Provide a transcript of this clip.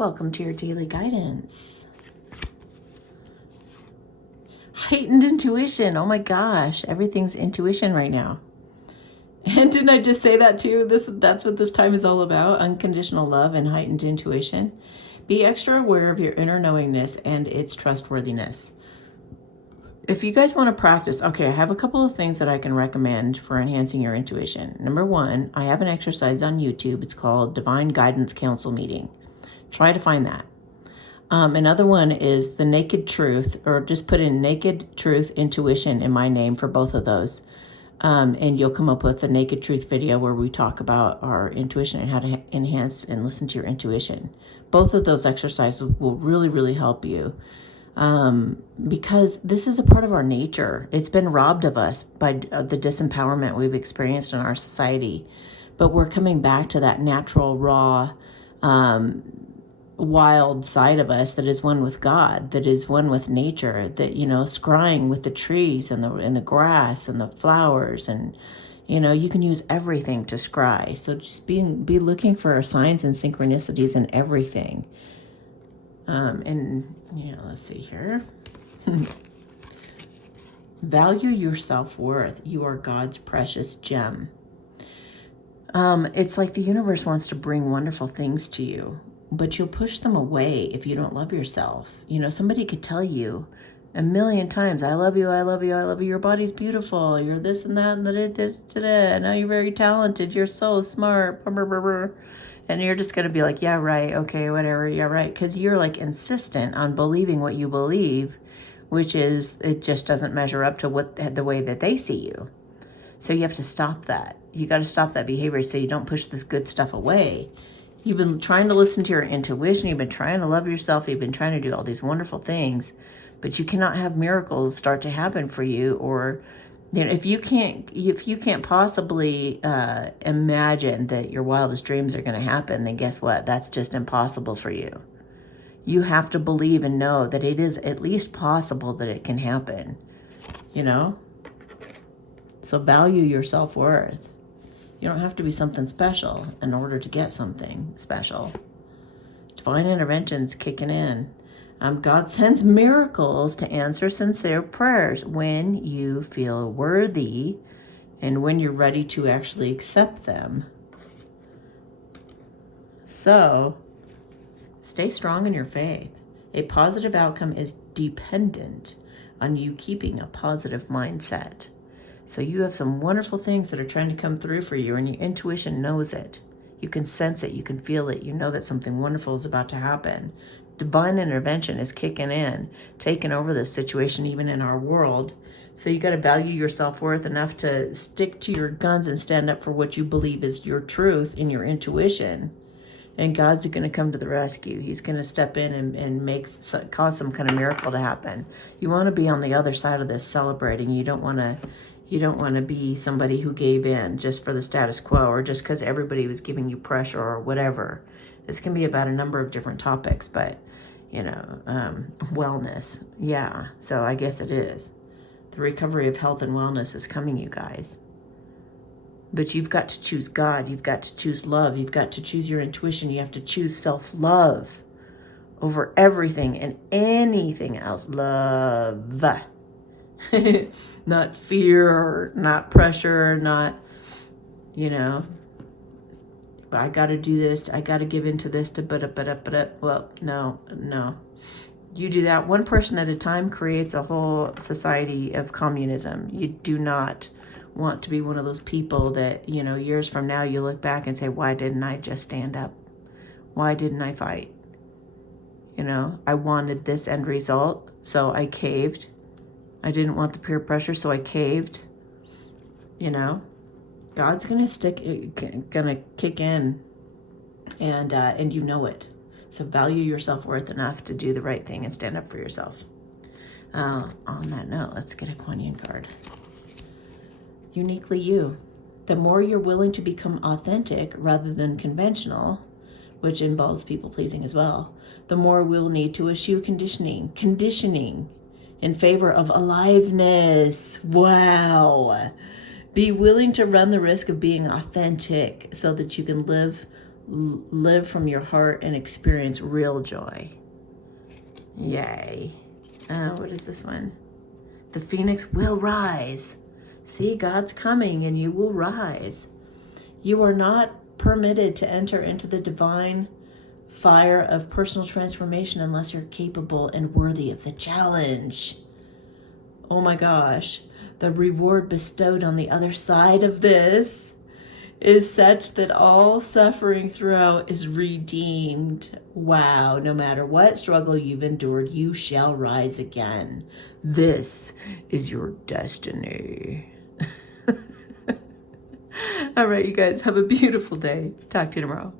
Welcome to your daily guidance. Heightened intuition. Oh my gosh, everything's intuition right now. And didn't I just say that too? That's what this time is all about, unconditional love and heightened intuition. Be extra aware of your inner knowingness and its trustworthiness. If you guys want to practice, okay, I have a couple of things that I can recommend for enhancing your intuition. Number one, I have an exercise on YouTube. It's called Divine Guidance Council Meeting. Try to find that. Another one is the Naked Truth, or just put in Naked Truth Intuition in my name for both of those. And you'll come up with the Naked Truth video where we talk about our intuition and how to enhance and listen to your intuition. Both of those exercises will really, really help you. Because this is a part of our nature. It's been robbed of us by the disempowerment we've experienced in our society. But we're coming back to that natural, raw, wild side of us that is one with God, that is one with nature, that, scrying with the trees and the grass and the flowers, and you can use everything to scry. So just be looking for signs and synchronicities in everything. Let's see here. Value your self-worth. You are God's precious gem. It's like the universe wants to bring wonderful things to you, but you'll push them away if you don't love yourself. Somebody could tell you a million times, I love you, I love you, I love you. Your body's beautiful. You're this and that and da-da-da-da-da. Now you're very talented. You're so smart. Blah, blah, blah, blah. And you're just going to be like, yeah, right. Okay, whatever. Yeah, right. Because you're like insistent on believing what you believe, which is it just doesn't measure up to the way that they see you. So you have to stop that. You got to stop that behavior so you don't push this good stuff away. You've been trying to listen to your intuition. You've been trying to love yourself. You've been trying to do all these wonderful things, but you cannot have miracles start to happen for you. Or, if you can't possibly imagine that your wildest dreams are going to happen, then guess what? That's just impossible for you. You have to believe and know that it is at least possible that it can happen, So value your self-worth. You don't have to be something special in order to get something special. Divine intervention's kicking in. God sends miracles to answer sincere prayers when you feel worthy and when you're ready to actually accept them. So, stay strong in your faith. A positive outcome is dependent on you keeping a positive mindset. So you have some wonderful things that are trying to come through for you, and your intuition knows it. You can sense it. You can feel it. You know that something wonderful is about to happen. Divine intervention is kicking in, taking over this situation, even in our world. So you got to value your self-worth enough to stick to your guns and stand up for what you believe is your truth in your intuition. And God's going to come to the rescue. He's going to step in and cause some kind of miracle to happen. You want to be on the other side of this celebrating. You don't want to be somebody who gave in just for the status quo or just because everybody was giving you pressure or whatever. This can be about a number of different topics, but, wellness. Yeah, so I guess it is. The recovery of health and wellness is coming, you guys. But you've got to choose God. You've got to choose love. You've got to choose your intuition. You have to choose self-love over everything and anything else. Love. Not fear, not pressure, not, I got to do this. I got to give into this to well, no. You do that one person at a time creates a whole society of communism. You do not want to be one of those people that, years from now you look back and say, why didn't I just stand up? Why didn't I fight? I wanted this end result, so I caved. I didn't want the peer pressure, so I caved. God's gonna kick in, and you know it. So value your self-worth enough to do the right thing and stand up for yourself. On that note, let's get a Kuan Yin card. Uniquely you. The more you're willing to become authentic rather than conventional, which involves people pleasing as well, the more we'll need to eschew conditioning in favor of aliveness. Wow. Be willing to run the risk of being authentic so that you can live live from your heart and experience real joy. Yay. What is this one? The phoenix will rise. See, God's coming and you will rise. You are not permitted to enter into the divine fire of personal transformation unless you're capable and worthy of the challenge. Oh my gosh. The reward bestowed on the other side of this is such that all suffering throughout is redeemed. Wow, no matter what struggle you've endured, you shall rise again. This is your destiny. All right, you guys, have a beautiful day. Talk to you tomorrow.